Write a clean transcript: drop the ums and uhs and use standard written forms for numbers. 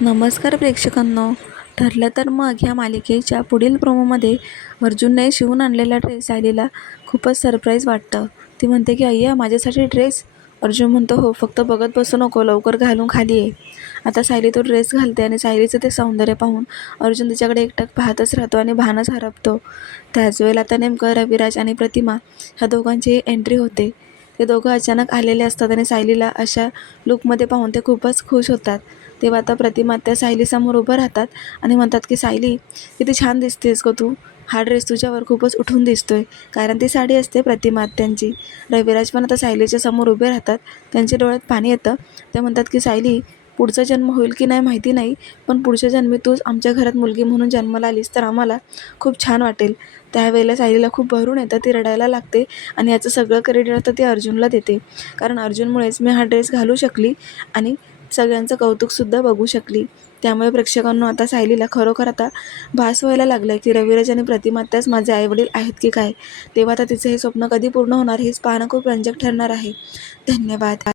नमस्कार प्रेक्षकांनो. ठरलं तर मग ह्या मालिकेच्या पुढील प्रोमोमध्ये अर्जुनने शिवून आणलेला ड्रेस सायलीला खूपच सरप्राईज वाटतं. ती म्हणते की अय्या माझ्यासाठी ड्रेस. अर्जुन म्हणतो हो, फक्त बघत बसू नको, लवकर घालून खाली ये. आता सायली तो ड्रेस घालते आणि सायलीचं ते सौंदर्य पाहून अर्जुन तिच्याकडे एकटक पाहतच राहतो आणि भानच हरपतो. त्याच वेळेला आता नेमकं रविराज आणि प्रतिमा ह्या दोघांची एंट्री होते. ते दोघं अचानक आलेले असतात आणि सायलीला अशा लुकमध्ये पाहून ते खूपच खुश होतात. तेव्हा आता प्रतिमा त्या सायलीसमोर उभं राहतात आणि म्हणतात की सायली, किती छान दिसतेस गं तू. हा ड्रेस तुझ्यावर खूपच उठून दिसतोय. कारण ती साडी असते प्रतिमा त्यांची. रविराज पण आता सायलीच्या समोर उभे राहतात. त्यांच्या डोळ्यात पाणी येतं. ते म्हणतात की सायली, पुढचा जन्म होईल की नाही माहिती नाही, पण पुढच्या जन्मी तूच आमच्या घरात मुलगी म्हणून जन्माला आलीस तर आम्हाला खूप छान वाटेल. त्यावेळेला सायलीला खूप भरून येतं. ती रडायला लागते आणि याचं सगळं क्रेडिट आता ती अर्जुनला देते. कारण अर्जुनमुळेच मी हा ड्रेस घालू शकली आणि सगळ्यांचं कौतुकसुद्धा बघू शकली. त्यामुळे प्रेक्षकांनो आता सायलीला खरोखर आता भास व्हायला लागलं की रविराज आणि प्रतिमा त्याच माझे आईवडील आहेत की काय. तेव्हा आता तिचं हे स्वप्न कधी पूर्ण होणार हेच पाहणं खूप रंजक ठरणार आहे. धन्यवाद.